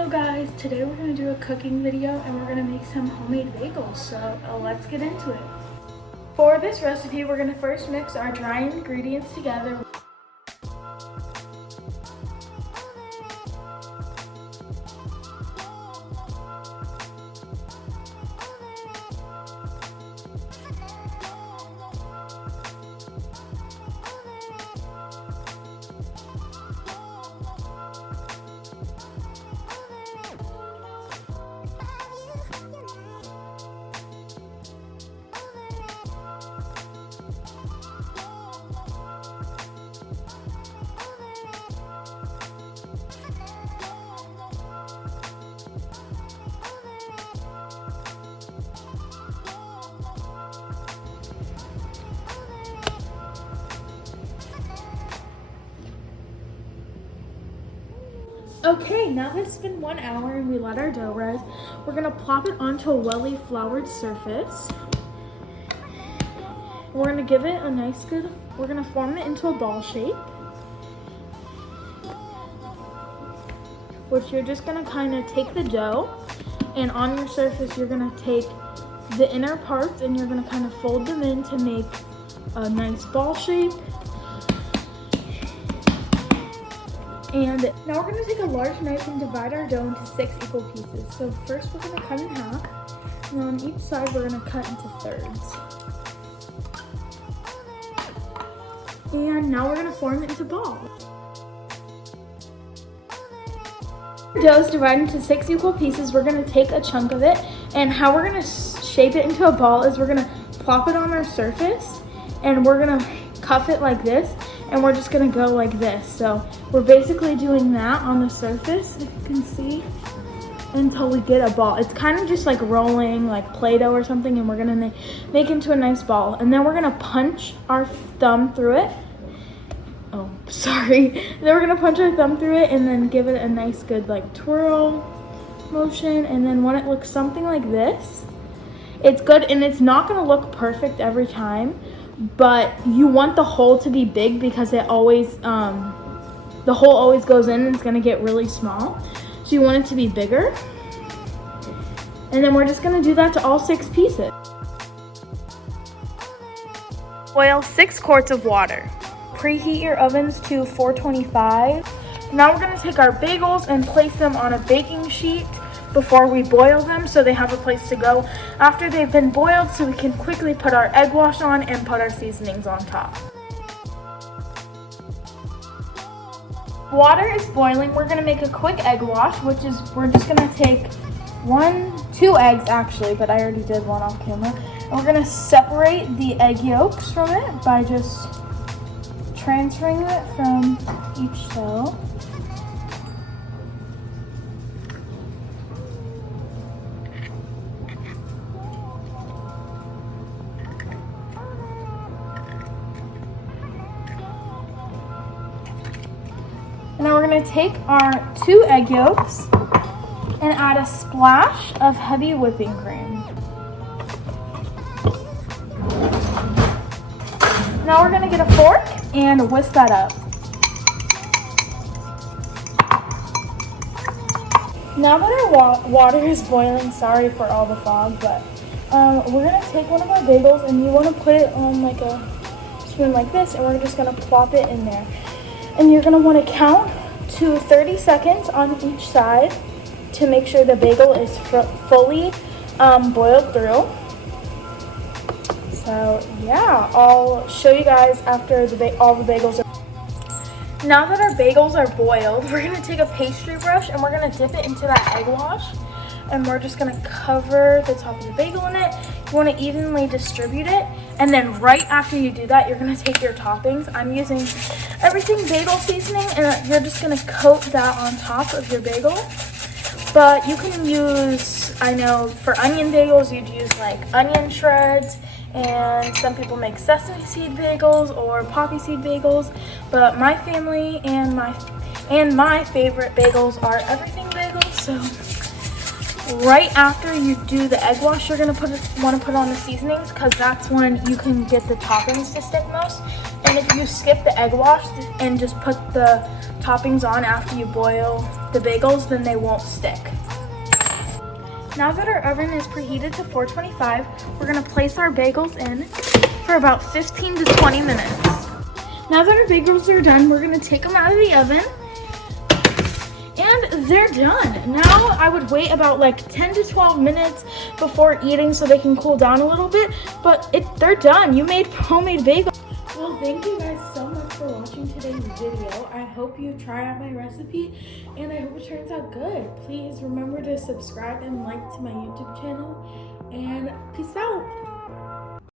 Hello guys, today we're going to do a cooking video and we're going to make some homemade bagels, so let's get into it. For this recipe, we're going to first mix our dry ingredients together. Okay, now that it's been 1 hour and we let our dough rise, we're gonna plop it onto a welly floured surface. We're gonna give it a nice we're gonna form it into a ball shape. Which you're just gonna kind of take the dough, and on your surface you're gonna take the inner parts and you're gonna kind of fold them in to make a nice ball shape. And now we're going to take a large knife and divide our dough into 6 equal pieces. So first we're going to cut in half, and on each side we're going to cut into thirds. And now we're going to form it into balls. Our dough is divided into 6 equal pieces. We're going to take a chunk of it, and how we're going to shape it into a ball is we're going to plop it on our surface, and we're going to cuff it like this, and we're just gonna go like this. So we're basically doing that on the surface, if you can see, until we get a ball. It's kind of just like rolling like Play-Doh or something, and we're gonna make into a nice ball. And then we're gonna punch our thumb through it. Oh, sorry. Then we're gonna punch our thumb through it and then give it a nice good like twirl motion. And then when it looks something like this, it's good, and it's not gonna look perfect every time, but you want the hole to be big because it always, the hole always goes in and it's gonna get really small. So you want it to be bigger. And then we're just gonna do that to all 6 pieces. Boil 6 quarts of water. Preheat your ovens to 425. Now we're gonna take our bagels and place them on a baking sheet before we boil them, so they have a place to go after they've been boiled, so we can quickly put our egg wash on and put our seasonings on top. Water is boiling. We're gonna make a quick egg wash, which is, we're just gonna take 2 eggs actually, but I already did one off camera. And we're gonna separate the egg yolks from it by just transferring it from each shell. Now we're going to take our 2 egg yolks and add a splash of heavy whipping cream. Now we're going to get a fork and whisk that up. Now that our water is boiling, sorry for all the fog, but we're going to take one of our bagels, and you want to put it on like a spoon like this, and we're just going to plop it in there. And you're going to want to count to 30 seconds on each side to make sure the bagel is fully boiled through. So yeah, I'll show you guys after all the bagels are. Now that our bagels are boiled, we're going to take a pastry brush and we're going to dip it into that egg wash. And we're just going to cover the top of the bagel in it. You want to evenly distribute it. And then right after you do that, you're going to take your toppings. I'm using everything bagel seasoning, and you're just going to coat that on top of your bagel. But you can use, I know for onion bagels, you'd use like onion shreds, and some people make sesame seed bagels or poppy seed bagels. But my family and my favorite bagels are everything bagels. So right after you do the egg wash, you're gonna want to put on the seasonings, because that's when you can get the toppings to stick most. And if you skip the egg wash and just put the toppings on after you boil the bagels, then they won't stick. Now that our oven is preheated to 425, we're gonna place our bagels in for about 15 to 20 minutes. Now that our bagels are done, we're gonna take them out of the oven and they're done. Now I would wait about like 10 to 12 minutes before eating so they can cool down a little bit, but they're done. You made homemade bagels. Well, thank you guys so much for watching today's video. I hope you try out my recipe and I hope it turns out good. Please remember to subscribe and like to my YouTube channel and peace out.